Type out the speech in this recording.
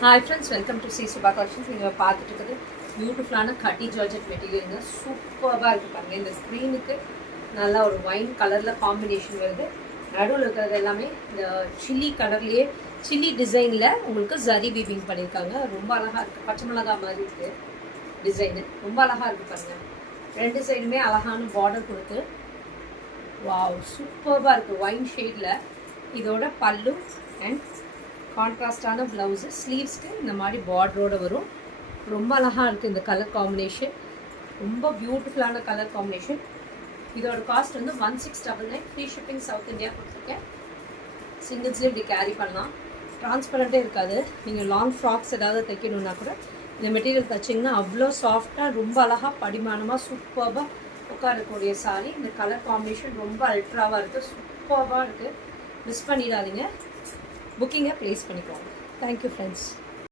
Hi friends, welcome to C Subha Collections. நீங்கள் பார்த்துட்டு இருக்கிறது பியூட்டிஃபுல்லான கட்டி ஜார்ஜெட் மெட்டீரியலுங்க. சூப்பராக இருக்குது பாருங்கள். இந்த ஸ்க்ரீனுக்கு நல்லா ஒரு ஒயின் கலரில் காம்பினேஷன் வருது. நடுவில் இருக்கிறது எல்லாமே இந்த சில்லி கலர்லேயே சில்லி டிசைனில் உங்களுக்கு ஜரி வீவிங் பண்ணியிருக்காங்க. ரொம்ப அழகாக இருக்குது. பச்சை மிளகா மாதிரி இருக்குது டிசைனு. ரொம்ப அழகாக இருக்குது பாருங்கள். ரெண்டு சைடுமே அழகான பார்டர் கொடுத்து வாவ் சூப்பராக இருக்குது. ஒயின் ஷேடில் இதோட பல்லு அண்ட் கான்ட்ராஸ்டான ப்ளவுஸு. ஸ்லீவ்ஸ்க்கு இந்த மாதிரி பார்டரோடு வரும். ரொம்ப அழகாக இருக்குது இந்த கலர் காம்பினேஷன். ரொம்ப பியூட்டிஃபுல்லான கலர் காம்பினேஷன். இதோட காஸ்ட் வந்து 1699. ஃப்ரீ ஷிப்பிங் சவுத் இந்தியா கொடுத்துருக்கேன். சிங்கிள்ஸ்லேயும் இப்படி கேரி பண்ணலாம். ட்ரான்ஸ்பரண்ட்டே இருக்காது. நீங்கள் லாங் ஃப்ராக்ஸ் ஏதாவது தைக்கணுன்னா கூட இந்த மெட்டீரியல் தைச்சிங்கன்னா அவ்வளோ சாஃப்டாக ரொம்ப அழகாக படிமானமாக சூப்பராக உட்காரக்கூடிய சாரி. இந்த கலர் காம்பினேஷன் ரொம்ப அல்ட்ராவாக இருக்குது. சூப்பராக இருக்குது. மிஸ் பண்ணிடாதீங்க. புக்கிங்கை ப்ளேஸ் பண்ணிக்கோங்க. Thank you friends.